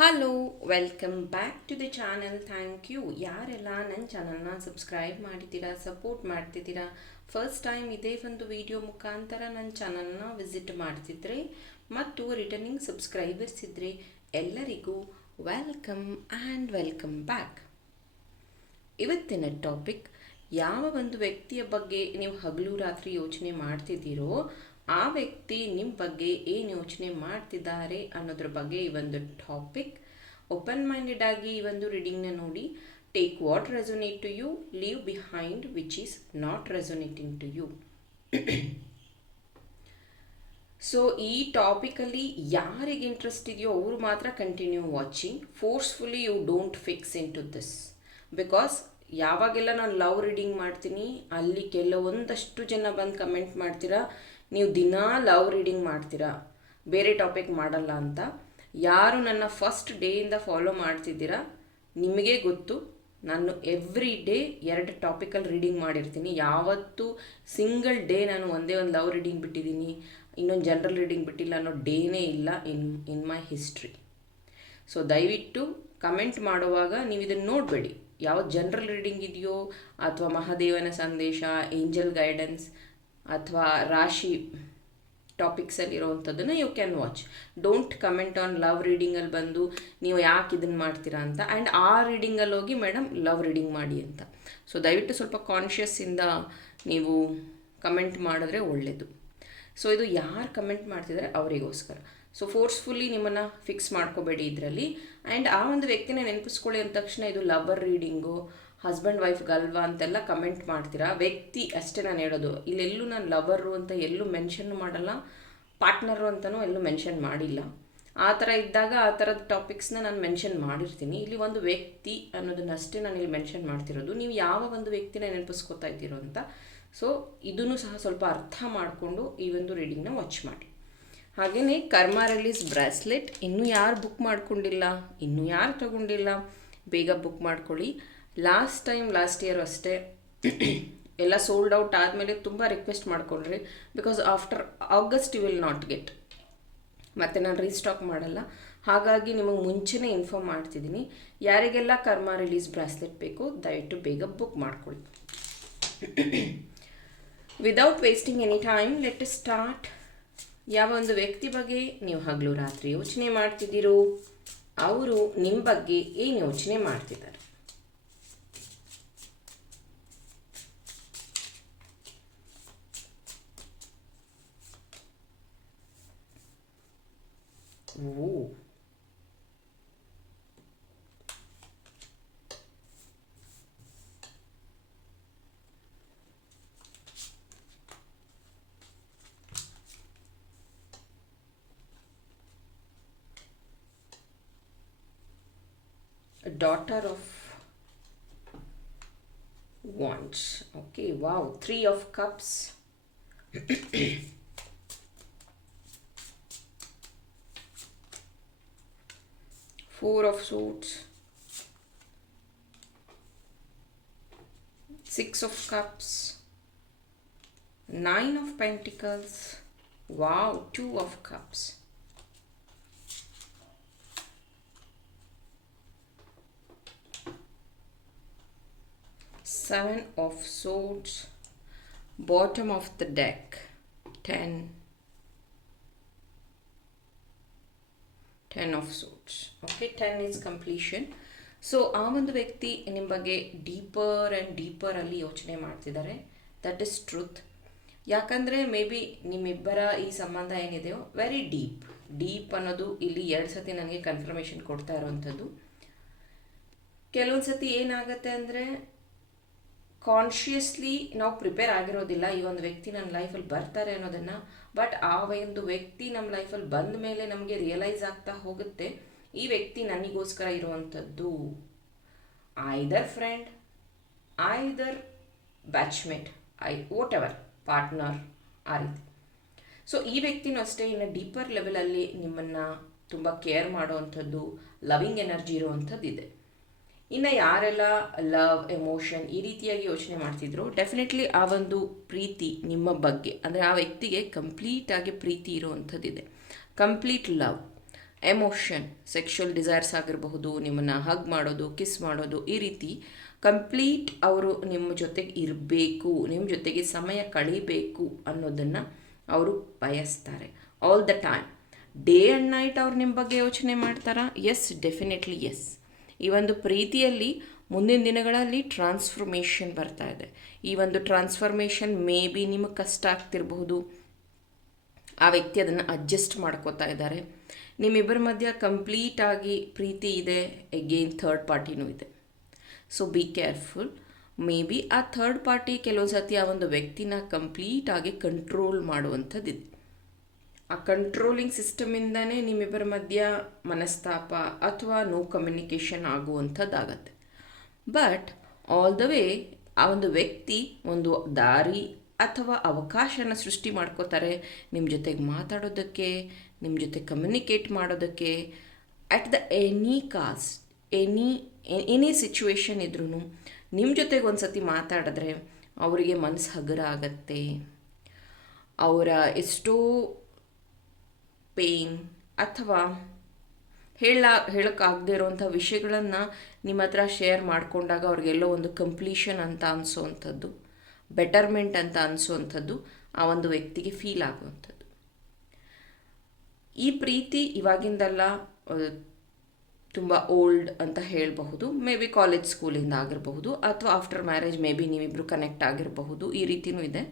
Welcome back to the channel thank you ಯಾರೆಲ್ಲ ನನ್ನ ಚಾನಲ್ನ ಸಬ್ಸ್ಕ್ರೈಬ್ ಮಾಡಿದ್ದೀರಾ ಸಪೋರ್ಟ್ ಮಾಡ್ತಿದ್ದೀರಾ ಫಸ್ಟ್ ಟೈಮ್ ಇದೇ ಒಂದು ವಿಡಿಯೋ ಮುಖಾಂತರ ನನ್ನ ಚಾನಲ್ನ ವಿಸಿಟ್ ಮಾಡ್ತಿದ್ರೆ ಮತ್ತು ರಿಟರ್ನಿಂಗ್ ಸಬ್ಸ್ಕ್ರೈಬರ್ಸ್ ಇದ್ದರೆ ಎಲ್ಲರಿಗೂ ವೆಲ್ಕಮ್ ಆ್ಯಂಡ್ ವೆಲ್ಕಮ್ ಬ್ಯಾಕ್ ಇವತ್ತಿನ ಟಾಪಿಕ್ ಯಾವ ಒಂದು ವ್ಯಕ್ತಿಯ ಬಗ್ಗೆ ನೀವು ಹಗಲು ರಾತ್ರಿ ಯೋಚನೆ ಮಾಡ್ತಿದ್ದೀರೋ ಆ ವ್ಯಕ್ತಿ ನಿಮ್ಮ ಬಗ್ಗೆ ಏನು ಯೋಚನೆ ಮಾಡ್ತಿದ್ದಾರೆ ಅನ್ನೋದ್ರ ಬಗ್ಗೆ ಈ ಒಂದು ಟಾಪಿಕ್ ಓಪನ್ ಮೈಂಡೆಡ್ ಆಗಿ ಈ ಒಂದು ರೀಡಿಂಗ್ನ ನೋಡಿ. Take what resonate to you leave behind which is not resonating to you so ಈ ಟಾಪಿಕಲ್ಲಿ ಯಾರಿಗೆ ಇಂಟ್ರೆಸ್ಟ್ ಇದೆಯೋ ಅವರು ಮಾತ್ರ continue watching forcefully you don't fix into this because ಯಾವಾಗೆಲ್ಲ ನಾನು ಲವ್ ರೀಡಿಂಗ್ ಮಾಡ್ತೀನಿ, ಅಲ್ಲಿ ಕೆಲವೊಂದಷ್ಟು ಜನ ಬಂದು ಕಮೆಂಟ್ ಮಾಡ್ತೀರಾ ನೀವು ದಿನಾ ಲವ್ ರೀಡಿಂಗ್ ಮಾಡ್ತೀರಾ? ಬೇರೆ ಟಾಪಿಕ್ ಮಾಡಲ್ಲ ಅಂತ. ಯಾರು ನನ್ನ ಫಸ್ಟ್ ಡೇಯಿಂದ ಫಾಲೋ ಮಾಡ್ತಿದ್ದೀರಾ? ನಿಮಗೆ ಗೊತ್ತು, ನಾನು ಎವ್ರಿ ಡೇ ಎರಡು ಟಾಪಿಕಲ್ಲಿ ರೀಡಿಂಗ್ ಮಾಡಿರ್ತೀನಿ. ಯಾವತ್ತೂ ಸಿಂಗಲ್ ಡೇ ನಾನು ಒಂದೇ ಒಂದು ಲವ್ ರೀಡಿಂಗ್ ಬಿಟ್ಟಿದ್ದೀನಿ. ಇನ್ನೊಂದು ಜನರಲ್ ರೀಡಿಂಗ್ ಬಿಟ್ಟಿಲ್ಲ ಅನ್ನೋ ಡೇನೇ ಇಲ್ಲ in in my history. So ದಯವಿಟ್ಟು ಕಮೆಂಟ್ ಮಾಡುವಾಗ ನೀವು ಇದನ್ನು ನೋಡಬೇಡಿ. ಯಾವ ಜನರಲ್ ರೀಡಿಂಗ್ ಇದೆಯೋ ಅಥವಾ ಮಹಾದೇವನ ಸಂದೇಶ, ಏಂಜಲ್ ಗೈಡೆನ್ಸ್ ಅಥವಾ ರಾಶಿ ಟಾಪಿಕ್ಸಲ್ಲಿ ಇರೋವಂಥದ್ದನ್ನು you can watch don't comment on love ರೀಡಿಂಗಲ್ಲಿ ಬಂದು ನೀವು ಯಾಕೆ ಇದನ್ನು ಮಾಡ್ತೀರಾ ಅಂತ. ಆ್ಯಂಡ್ ಆ ರೀಡಿಂಗಲ್ಲಿ ಹೋಗಿ ಮೇಡಮ್ ಲವ್ ರೀಡಿಂಗ್ ಮಾಡಿ ಅಂತ. ಸೊ ದಯವಿಟ್ಟು ಸ್ವಲ್ಪ ಕಾನ್ಷಿಯಸ್ಸಿಂದ ನೀವು ಕಮೆಂಟ್ ಮಾಡಿದ್ರೆ ಒಳ್ಳೆಯದು ಸೊ ಇದು ಯಾರು ಕಮೆಂಟ್ ಮಾಡ್ತಿದ್ದಾರೆ ಅವರಿಗೋಸ್ಕರ. ಸೊ ಫೋರ್ಸ್ಫುಲ್ಲಿ ನಿಮ್ಮನ್ನು ಫಿಕ್ಸ್ ಮಾಡ್ಕೋಬೇಡಿ ಇದರಲ್ಲಿ. ಆ್ಯಂಡ್ ಆ ಒಂದು ವ್ಯಕ್ತಿನ ನೆನಪಿಸ್ಕೊಳ್ಳಿ ಅಂದ ತಕ್ಷಣ ಇದು ಲವರ್ ರೀಡಿಂಗು ಹಸ್ಬೆಂಡ್ ವೈಫ್ ಗಲ್ವಾ ಅಂತೆಲ್ಲ ಕಮೆಂಟ್ ಮಾಡ್ತೀರಾ? ವ್ಯಕ್ತಿ ಅಷ್ಟೇ ನಾನು ಹೇಳೋದು. ಇಲ್ಲೆಲ್ಲೂ ನಾನು ಲವರು ಅಂತ ಎಲ್ಲೂ ಮೆನ್ಷನ್ ಮಾಡಲ್ಲ. ಪಾರ್ಟ್ನರು ಅಂತಲೂ ಎಲ್ಲೂ ಮೆನ್ಷನ್ ಮಾಡಿಲ್ಲ. ಆ ಥರ ಇದ್ದಾಗ ಆ ಥರದ ಟಾಪಿಕ್ಸ್ನ ನಾನು ಮೆನ್ಷನ್ ಮಾಡಿರ್ತೀನಿ. ಇಲ್ಲಿ ಒಂದು ವ್ಯಕ್ತಿ ಅನ್ನೋದನ್ನಷ್ಟೇ ನಾನು ಇಲ್ಲಿ ಮೆನ್ಷನ್ ಮಾಡ್ತಿರೋದು. ನೀವು ಯಾವ ಒಂದು ವ್ಯಕ್ತಿನ ನೆನಪಿಸ್ಕೊತಾ ಇದ್ದೀರೋ ಅಂತ. ಸೊ ಇದನ್ನು ಸಹ ಸ್ವಲ್ಪ ಅರ್ಥ ಮಾಡಿಕೊಂಡು ಈ ಒಂದು ರೀಡಿಂಗ್ನ ವಾಚ್ ಮಾಡಿ. ಹಾಗೆಯೇ ಕರ್ಮ ರಿಲೀಸ್ ಬ್ರಾಸ್ಲೆಟ್ ಇನ್ನೂ ಯಾರು ಬುಕ್ ಮಾಡಿಕೊಂಡಿಲ್ಲ? ಇನ್ನೂ ಯಾರು ತಗೊಂಡಿಲ್ಲ? ಬೇಗ ಬುಕ್ ಮಾಡ್ಕೊಳ್ಳಿ. ಲಾಸ್ಟ್ ಟೈಮ್ ಲಾಸ್ಟ್ ಇಯರ್ ಅಷ್ಟೇ, ಎಲ್ಲ ಸೋಲ್ಡ್ ಔಟ್ ಆದಮೇಲೆ ತುಂಬ ರಿಕ್ವೆಸ್ಟ್ ಮಾಡ್ಕೊಂಡ್ರಿ. Because after August you will not get ಮತ್ತು ನಾನು ರೀಸ್ಟಾಕ್ ಮಾಡಲ್ಲ. ಹಾಗಾಗಿ ನಿಮಗೆ ಮುಂಚೆನೇ ಇನ್ಫಾರ್ಮ್ ಮಾಡ್ತಿದ್ದೀನಿ. ಯಾರಿಗೆಲ್ಲ ಕರ್ಮ ರಿಲೀಸ್ ಬ್ರಾಸ್ಲೆಟ್ ಬೇಕು, ದಯವಿಟ್ಟು ಬೇಗ ಬುಕ್ ಮಾಡ್ಕೊಳ್ಳಿ. Without wasting any time let start ಯಾವ ಒಂದು ವ್ಯಕ್ತಿ ಬಗ್ಗೆ ನೀವು ಹಗಲು ರಾತ್ರಿ ಯೋಚನೆ ಮಾಡ್ತಿದ್ದೀರೋ, ಅವರು ನಿಮ್ಮ ಬಗ್ಗೆ ಏನು ಯೋಚನೆ ಮಾಡ್ತಿದ್ದಾರೆ? Oh a daughter of wands. Okay wow three of cups four of swords. Six of cups. Nine of pentacles. Wow two of cups. Seven of swords. Bottom of the deck. 10 10 of swords okay 10 is completion. So ಆ ಒಂದು ವ್ಯಕ್ತಿ ನಿಮ್ಮ ಬಗ್ಗೆ deeper and deeper ಅಲ್ಲಿ ಯೋಚನೆ ಮಾಡ್ತಿದ್ದಾರೆ that is truth ಯಾಕಂದರೆ may be ನಿಮ್ಮಿಬ್ಬರ ಈ ಸಂಬಂಧ ಏನಿದೆಯೋ ವೆರಿ ಡೀಪ್ ಡೀಪ್ ಅನ್ನೋದು ಇಲ್ಲಿ ಎರಡು ಸತಿ ನನಗೆ ಕನ್ಫರ್ಮೇಷನ್ ಕೊಡ್ತಾ ಇರೋವಂಥದ್ದು. ಕೆಲವೊಂದು ಸತಿ ಏನಾಗುತ್ತೆ ಅಂದರೆ ಕಾನ್ಷಿಯಸ್ಲಿ ನಾವು ಪ್ರಿಪೇರ್ ಆಗಿರೋದಿಲ್ಲ ಈ ಒಂದು ವ್ಯಕ್ತಿ ನನ್ನ ಲೈಫಲ್ಲಿ ಬರ್ತಾರೆ ಅನ್ನೋದನ್ನು. ಬಟ್ ಆ ಒಂದು ವ್ಯಕ್ತಿ ನಮ್ಮ ಲೈಫಲ್ಲಿ ಬಂದ ಮೇಲೆ ನಮಗೆ ರಿಯಲೈಸ್ ಆಗ್ತಾ ಹೋಗುತ್ತೆ, ಈ ವ್ಯಕ್ತಿ ನನಗೋಸ್ಕರ ಇರುವಂಥದ್ದು either friend either batchmate I whatever partner ಆ ರೀತಿ. ಸೊ ಈ ವ್ಯಕ್ತಿನೂ ಅಷ್ಟೇ ಇನ್ನು ಡೀಪರ್ ಲೆವೆಲಲ್ಲಿ ನಿಮ್ಮನ್ನು ತುಂಬ ಕೇರ್ ಮಾಡುವಂಥದ್ದು ಲವಿಂಗ್ ಎನರ್ಜಿ ಇರುವಂಥದ್ದು ಇದೆ ಇನ್ನು ಯಾರೆಲ್ಲ ಲವ್ ಎಮೋಷನ್ ಈ ರೀತಿಯಾಗಿ ಯೋಚನೆ ಮಾಡ್ತಿದ್ರು ಡೆಫಿನೆಟ್ಲಿ ಆ ಒಂದು ಪ್ರೀತಿ ನಿಮ್ಮ ಬಗ್ಗೆ, ಅಂದರೆ ಆ ವ್ಯಕ್ತಿಗೆ ಕಂಪ್ಲೀಟಾಗಿ ಪ್ರೀತಿ ಇರುವಂಥದ್ದಿದೆ. Complete love emotion sexual desires ಆಗಿರಬಹುದು, ನಿಮ್ಮನ್ನು ಹಗ್ ಮಾಡೋದು ಕಿಸ್ ಮಾಡೋದು, ಈ ರೀತಿ ಕಂಪ್ಲೀಟ್ ಅವರು ನಿಮ್ಮ ಜೊತೆಗೆ ಇರಬೇಕು ನಿಮ್ಮ ಜೊತೆಗೆ ಸಮಯ ಕಳೀಬೇಕು ಅನ್ನೋದನ್ನು ಅವರು ಬಯಸ್ತಾರೆ. All the time day and night ಅವ್ರು ನಿಮ್ಮ ಬಗ್ಗೆ ಯೋಚನೆ ಮಾಡ್ತಾರಾ? ಎಸ್ ಡೆಫಿನೆಟ್ಲಿ ಎಸ್ ಈ ಒಂದು ಪ್ರೀತಿಯಲ್ಲಿ ಮುಂದಿನ ದಿನಗಳಲ್ಲಿ ಟ್ರಾನ್ಸ್ಫರ್ಮೇಷನ್ ಬರ್ತಾ ಇದೆ. ಈ ಒಂದು ಟ್ರಾನ್ಸ್ಫರ್ಮೇಷನ್ ಮೇ ಬಿ ನಿಮಗೆ ಕಷ್ಟ ಆಗ್ತಿರಬಹುದು. ಆ ವ್ಯಕ್ತಿ ಅದನ್ನು ಅಡ್ಜಸ್ಟ್ ಮಾಡ್ಕೋತಾ ಇದ್ದಾರೆ. ನಿಮ್ಮಿಬ್ಬರ ಮಧ್ಯ ಕಂಪ್ಲೀಟಾಗಿ ಪ್ರೀತಿ ಇದೆ ಎಗೇನ್ ಥರ್ಡ್ ಪಾರ್ಟಿನೂ ಇದೆ. So be careful may be ಆ ಥರ್ಡ್ ಪಾರ್ಟಿ ಕೆಲವು ಸತಿ ಆ ಒಂದು ವ್ಯಕ್ತಿನ ಕಂಪ್ಲೀಟಾಗಿ ಕಂಟ್ರೋಲ್ ಮಾಡುವಂಥದ್ದಿದೆ. ಆ ಕಂಟ್ರೋಲಿಂಗ್ ಸಿಸ್ಟಮಿಂದನೇ ನಿಮ್ಮಿಬ್ಬರ ಮಧ್ಯ ಮನಸ್ತಾಪ ಅಥವಾ ನೋ ಕಮ್ಯುನಿಕೇಷನ್ ಆಗುವಂಥದ್ದಾಗತ್ತೆ. ಬಟ್ ಆಲ್ ದ ವೇ ಆ ಒಂದು ವ್ಯಕ್ತಿ ಒಂದು ದಾರಿ ಅಥವಾ ಅವಕಾಶನ ಸೃಷ್ಟಿ ಮಾಡ್ಕೋತಾರೆ. ನಿಮ್ಮ ಜೊತೆಗೆ ಮಾತಾಡೋದಕ್ಕೆ ನಿಮ್ಮ ಜೊತೆ ಕಮ್ಯುನಿಕೇಟ್ ಮಾಡೋದಕ್ಕೆ at the any cost any any situation ಇದ್ರೂ ನಿಮ್ಮ ಜೊತೆಗೆ ಒಂದು ಸತಿ ಮಾತಾಡಿದ್ರೆ, ಅವರಿಗೆ ಮನಸ್ಸು ಹಗುರ ಆಗತ್ತೆ. ಅವರ ಎಷ್ಟೋ ಪೇನ್ ಅಥವಾ ಹೇಳ, ಹೇಳೋಕ್ಕಾಗದೇ ಇರೋವಂಥ ವಿಷಯಗಳನ್ನು ನಿಮ್ಮ ಹತ್ರ ಶೇರ್ ಮಾಡಿಕೊಂಡಾಗ ಅವ್ರಿಗೆಲ್ಲೋ ಒಂದು ಕಂಪ್ಲೀಷನ್ ಅಂತ ಅನಿಸೋವಂಥದ್ದು ಬೆಟರ್ಮೆಂಟ್ ಅಂತ ಅನಿಸೋವಂಥದ್ದು ಆ ಒಂದು ವ್ಯಕ್ತಿಗೆ ಫೀಲ್ ಆಗುವಂಥದ್ದು. ಈ ಪ್ರೀತಿ ಇವಾಗಿಂದಲ್ಲ ತುಂಬ ಓಲ್ಡ್ ಅಂತ ಹೇಳಬಹುದು. ಮೇ ಬಿ ಕಾಲೇಜ್ ಸ್ಕೂಲಿಂದ ಆಗಿರಬಹುದು ಅಥವಾ ಆಫ್ಟರ್ ಮ್ಯಾರೇಜ್ ಮೇ ಬಿ ನೀವಿಬ್ಬರು ಕನೆಕ್ಟ್ ಆಗಿರಬಹುದು. ಈ ರೀತಿಯೂ ಇದೆ.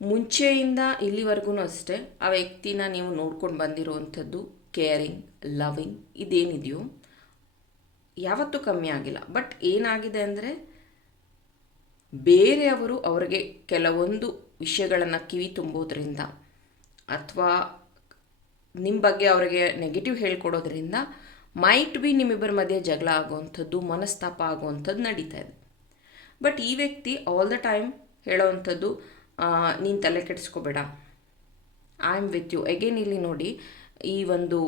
ಮುಂಚೆಯಿಂದ ಇಲ್ಲಿವರೆಗೂ ಅಷ್ಟೇ, ಆ ವ್ಯಕ್ತಿನ ನೀವು ನೋಡ್ಕೊಂಡು ಬಂದಿರುವಂಥದ್ದು ಕೇರಿಂಗ್ ಲವಿಂಗ್ ಇದೇನಿದೆಯೋ, ಯಾವತ್ತೂ ಕಮ್ಮಿ ಆಗಿಲ್ಲ. ಬಟ್ ಏನಾಗಿದೆ ಅಂದರೆ, ಬೇರೆಯವರು ಅವರಿಗೆ ಕೆಲವೊಂದು ವಿಷಯಗಳನ್ನು ಕಿವಿ ತುಂಬೋದ್ರಿಂದ ಅಥವಾ ನಿಮ್ಮ ಬಗ್ಗೆ ಅವರಿಗೆ ನೆಗೆಟಿವ್ ಹೇಳ್ಕೊಡೋದ್ರಿಂದ ಮೈಟ್ ಬಿ ನಿಮ್ಮಿಬ್ಬರ ಮಧ್ಯೆ ಜಗಳ ಆಗುವಂಥದ್ದು, ಮನಸ್ತಾಪ ಆಗುವಂಥದ್ದು ನಡೀತಾ ಇದೆ. ಬಟ್ ಈ ವ್ಯಕ್ತಿ ಆಲ್ ದ ಟೈಮ್ ಹೇಳೋವಂಥದ್ದು ನೀನು ತಲೆ ಕೆಡಿಸ್ಕೋಬೇಡ. I am with you again ಇಲ್ಲಿ ನೋಡಿ, ಈ ಒಂದು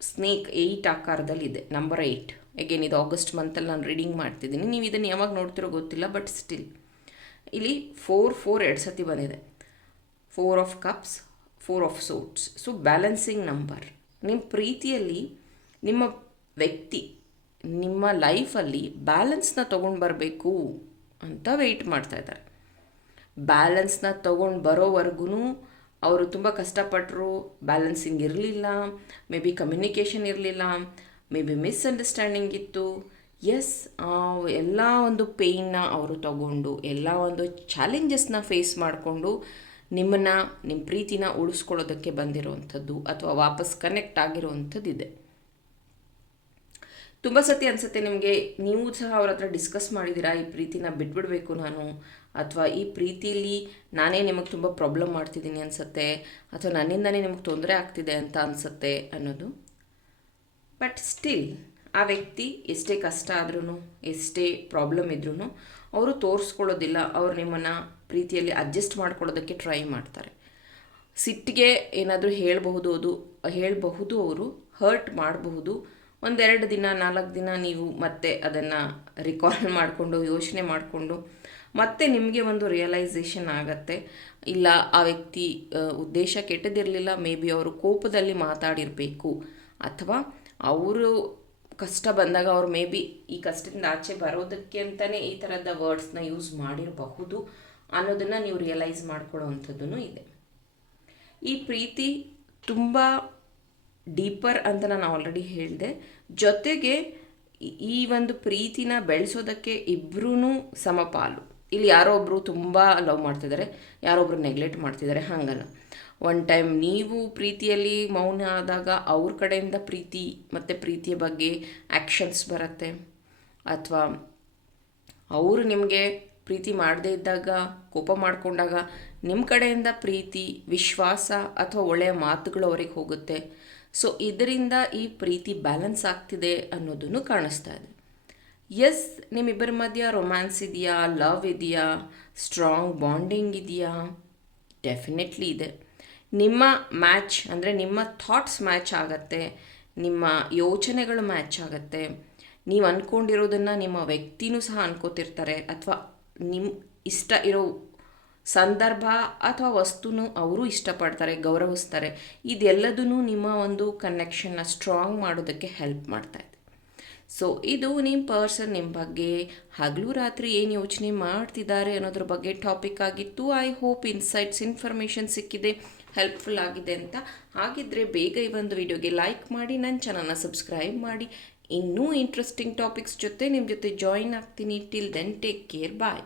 ಸ್ನೇಕ್ ಏಯ್ಟ್ ಆಕಾರದಲ್ಲಿದೆ ನಂಬರ್ ಏಯ್ಟ್ ಅಗೇನ್ ಇದು ಆಗಸ್ಟ್ ಮಂತಲ್ಲಿ ನಾನು ರೀಡಿಂಗ್ ಮಾಡ್ತಿದ್ದೀನಿ. ನೀವು ಇದನ್ನು ಯಾವಾಗ ನೋಡ್ತಿರೋ ಗೊತ್ತಿಲ್ಲ ಬಟ್ ಸ್ಟಿಲ್ ಇಲ್ಲಿ ಫೋರ್ ಫೋರ್ ಎರಡು ಸತಿ ಬಂದಿದೆ. Four of cups four of swords so balancing number ನಿಮ್ಮ ಪ್ರೀತಿಯಲ್ಲಿ, ನಿಮ್ಮ ವ್ಯಕ್ತಿ, ನಿಮ್ಮ ಲೈಫಲ್ಲಿ ಬ್ಯಾಲೆನ್ಸ್ನ ತೊಗೊಂಡು ಬರಬೇಕು ಅಂತ ವೆಯ್ಟ್ ಮಾಡ್ತಾ ಇದ್ದಾರೆ. ಬ್ಯಾಲೆನ್ಸ್ನ ತೊಗೊಂಡು ಬರೋವರೆಗೂ ಅವರು ತುಂಬ ಕಷ್ಟಪಟ್ಟರು ಬ್ಯಾಲೆನ್ಸಿಂಗ್ ಇರಲಿಲ್ಲ ಮೇ ಬಿ ಕಮ್ಯುನಿಕೇಷನ್ ಇರಲಿಲ್ಲ ಮೇ ಬಿ ಮಿಸ್ಅಂಡರ್ಸ್ಟ್ಯಾಂಡಿಂಗ್ ಇತ್ತು. ಎಸ್ ಎಲ್ಲ ಒಂದು ಪೇಯ್ನ ಅವರು ತಗೊಂಡು, ಎಲ್ಲ ಒಂದು ಚಾಲೆಂಜಸ್ನ ಫೇಸ್ ಮಾಡಿಕೊಂಡು ನಿಮ್ಮನ್ನ ನಿಮ್ಮ ಪ್ರೀತಿನ ಉಳಿಸ್ಕೊಳ್ಳೋದಕ್ಕೆ ಬಂದಿರುವಂಥದ್ದು ಅಥವಾ ವಾಪಸ್ ಕನೆಕ್ಟ್ ಆಗಿರುವಂಥದ್ದು ಇದೆ ತುಂಬ ಸತಿ ಅನಿಸುತ್ತೆ ನಿಮಗೆ, ನೀವು ಸಹ ಅವ್ರ ಹತ್ರ ಡಿಸ್ಕಸ್ ಮಾಡಿದ್ದೀರಾ ಈ ಪ್ರೀತಿನ ಬಿಟ್ಬಿಡಬೇಕು ನಾನು, ಅಥವಾ ಈ ಪ್ರೀತಿಲಿ ನಾನೇ ನಿಮಗೆ ತುಂಬ ಪ್ರಾಬ್ಲಮ್ ಮಾಡ್ತಿದ್ದೀನಿ ಅನಿಸುತ್ತೆ, ಅಥವಾ ನನ್ನಿಂದನೇ ನಿಮಗೆ ತೊಂದರೆ ಆಗ್ತಿದೆ ಅಂತ ಅನಿಸುತ್ತೆ ಅನ್ನೋದು? ಬಟ್ ಸ್ಟಿಲ್ ಆ ವ್ಯಕ್ತಿ ಎಷ್ಟೇ ಕಷ್ಟ ಆದ್ರೂ ಎಷ್ಟೇ ಪ್ರಾಬ್ಲಮ್ ಇದ್ರೂ ಅವರು ತೋರಿಸ್ಕೊಳ್ಳೋದಿಲ್ಲ, ಅವರು ನಿಮ್ಮನ್ನು ಪ್ರೀತಿಯಲ್ಲಿ ಅಡ್ಜಸ್ಟ್ ಮಾಡ್ಕೊಳ್ಳೋದಕ್ಕೆ ಟ್ರೈ ಮಾಡ್ತಾರೆ. ಸಿಟ್ಟಿಗೆ ಏನಾದರೂ ಹೇಳಬಹುದು ಅದು, ಹೇಳಬಹುದು ಅವರು ಹರ್ಟ್ ಮಾಡಬಹುದು ಒಂದೆರಡು ದಿನ, ನಾಲ್ಕು ದಿನ ನೀವು ಮತ್ತೆ ಅದನ್ನು ರಿಕಾಲ್ ಮಾಡಿಕೊಂಡು, ಯೋಚನೆ ಮಾಡಿಕೊಂಡು ಮತ್ತೆ ನಿಮಗೆ ಒಂದು ರಿಯಲೈಸೇಷನ್ ಆಗತ್ತೆ. ಇಲ್ಲ, ಆ ವ್ಯಕ್ತಿ ಉದ್ದೇಶ ಕೆಟ್ಟದಿರಲಿಲ್ಲ, ಮೇ ಬಿ ಅವರು ಕೋಪದಲ್ಲಿ ಮಾತಾಡಿರಬೇಕು. ಅಥವಾ ಅವರು ಕಷ್ಟ ಬಂದಾಗ ಅವ್ರು ಮೇ ಬಿ ಈ ಕಷ್ಟದಿಂದ ಆಚೆ ಬರೋದಕ್ಕೆ ಅಂತಲೇ ಈ ಥರದ ವರ್ಡ್ಸ್ನ ಯೂಸ್ ಮಾಡಿರಬಹುದು ಅನ್ನೋದನ್ನು ನೀವು ರಿಯಲೈಸ್ ಮಾಡ್ಕೊಳ್ಳೋ ಅಂಥದ್ದು ಇದೆ. ಈ ಪ್ರೀತಿ ತುಂಬ ಡೀಪರ್ ಅಂತ ನಾನು ಆಲ್ರೆಡಿ ಹೇಳಿದೆ. ಜೊತೆಗೆ ಈ ಒಂದು ಪ್ರೀತಿನ ಬೆಳೆಸೋದಕ್ಕೆ ಇಬ್ಬರೂ ಸಮಪಾಲು. ಇಲ್ಲಿ ಯಾರೋ ಒಬ್ಬರು ತುಂಬ ಲವ್ ಮಾಡ್ತಿದ್ದಾರೆ ಯಾರೊಬ್ಬರು ನೆಗ್ಲೆಕ್ಟ್ ಮಾಡ್ತಿದ್ದಾರೆ ಹಾಗಲ್ಲ. ಒನ್ ಟೈಮ್ ನೀವು ಪ್ರೀತಿಯಲ್ಲಿ ಮೌನ ಆದಾಗ ಅವ್ರ ಕಡೆಯಿಂದ ಪ್ರೀತಿ ಮತ್ತು ಪ್ರೀತಿಯ ಬಗ್ಗೆ ಆ್ಯಕ್ಷನ್ಸ್ ಬರುತ್ತೆ. ಅಥವಾ ಅವರು ನಿಮಗೆ ಪ್ರೀತಿ ಮಾಡದೇ ಇದ್ದಾಗ, ಕೋಪ ಮಾಡಿಕೊಂಡಾಗ ನಿಮ್ಮ ಕಡೆಯಿಂದ ಪ್ರೀತಿ, ವಿಶ್ವಾಸ ಅಥವಾ ಒಳ್ಳೆಯ ಮಾತುಗಳು ಅವ್ರಿಗೆ ಹೋಗುತ್ತೆ. ಸೊ ಇದರಿಂದ ಈ ಪ್ರೀತಿ ಬ್ಯಾಲೆನ್ಸ್ ಆಗ್ತಿದೆ ಅನ್ನೋದನ್ನು ಕಾಣಿಸ್ತಾ ಇದೆ. ಎಸ್ ನಿಮ್ಮಿಬ್ಬರ ಮಧ್ಯ ರೊಮ್ಯಾನ್ಸ್ ಇದೆಯಾ? ಲವ್ ಇದೆಯಾ? ಸ್ಟ್ರಾಂಗ್ ಬಾಂಡಿಂಗ್ ಇದೆಯಾ? ಡೆಫಿನೆಟ್ಲಿ ಇದೆ. ನಿಮ್ಮ ಮ್ಯಾಚ್ ಅಂದರೆ ನಿಮ್ಮ ಥಾಟ್ಸ್ ಮ್ಯಾಚ್ ಆಗತ್ತೆ. ನಿಮ್ಮ ಯೋಚನೆಗಳು ಮ್ಯಾಚ್ ಆಗತ್ತೆ. ನೀವು ಅಂದ್ಕೊಂಡಿರೋದನ್ನು ನಿಮ್ಮ ವ್ಯಕ್ತಿನೂ ಸಹ ಅನ್ಕೋತಿರ್ತಾರೆ. ಅಥವಾ ನಿಮ್ಮ ಇಷ್ಟ ಇರೋ ಸಂದರ್ಭ ಅಥವಾ ವಸ್ತುನು ಅವರು ಇಷ್ಟಪಡ್ತಾರೆ, ಗೌರವಿಸ್ತಾರೆ. ಇದೆಲ್ಲದೂ ನಿಮ್ಮ ಒಂದು ಕನೆಕ್ಷನ್ನ ಸ್ಟ್ರಾಂಗ್ ಮಾಡೋದಕ್ಕೆ ಹೆಲ್ಪ್ ಮಾಡ್ತಾ ಇದೆ. ಸೊ ಇದು ನಿಮ್ಮ ಪರ್ಸನ್ ನಿಮ್ಮ ಬಗ್ಗೆ ಹಗಲು ರಾತ್ರಿ ಏನು ಯೋಚನೆ ಮಾಡ್ತಿದ್ದಾರೆ ಅನ್ನೋದ್ರ ಬಗ್ಗೆ ಟಾಪಿಕ್ ಆಗಿತ್ತು. ಐ ಹೋಪ್ ಇನ್ಸೈಟ್ಸ್ ಇನ್ಫಾರ್ಮೇಷನ್ ಸಿಕ್ಕಿದೆ ಹೆಲ್ಪ್ಫುಲ್ ಆಗಿದೆ ಅಂತ. ಹಾಗಿದ್ರೆ ಬೇಗ ಈ ಒಂದು ವಿಡಿಯೋಗೆ ಲೈಕ್ ಮಾಡಿ ನನ್ನ ಚಾನಲ್ನ ಸಬ್ಸ್ಕ್ರೈಬ್ ಮಾಡಿ. ಇನ್ನೂ ಇಂಟ್ರೆಸ್ಟಿಂಗ್ ಟಾಪಿಕ್ಸ್ ಜೊತೆ ನಿಮ್ಮ ಜೊತೆ ಜಾಯಿನ್ ಆಗ್ತೀನಿ. Till then take care bye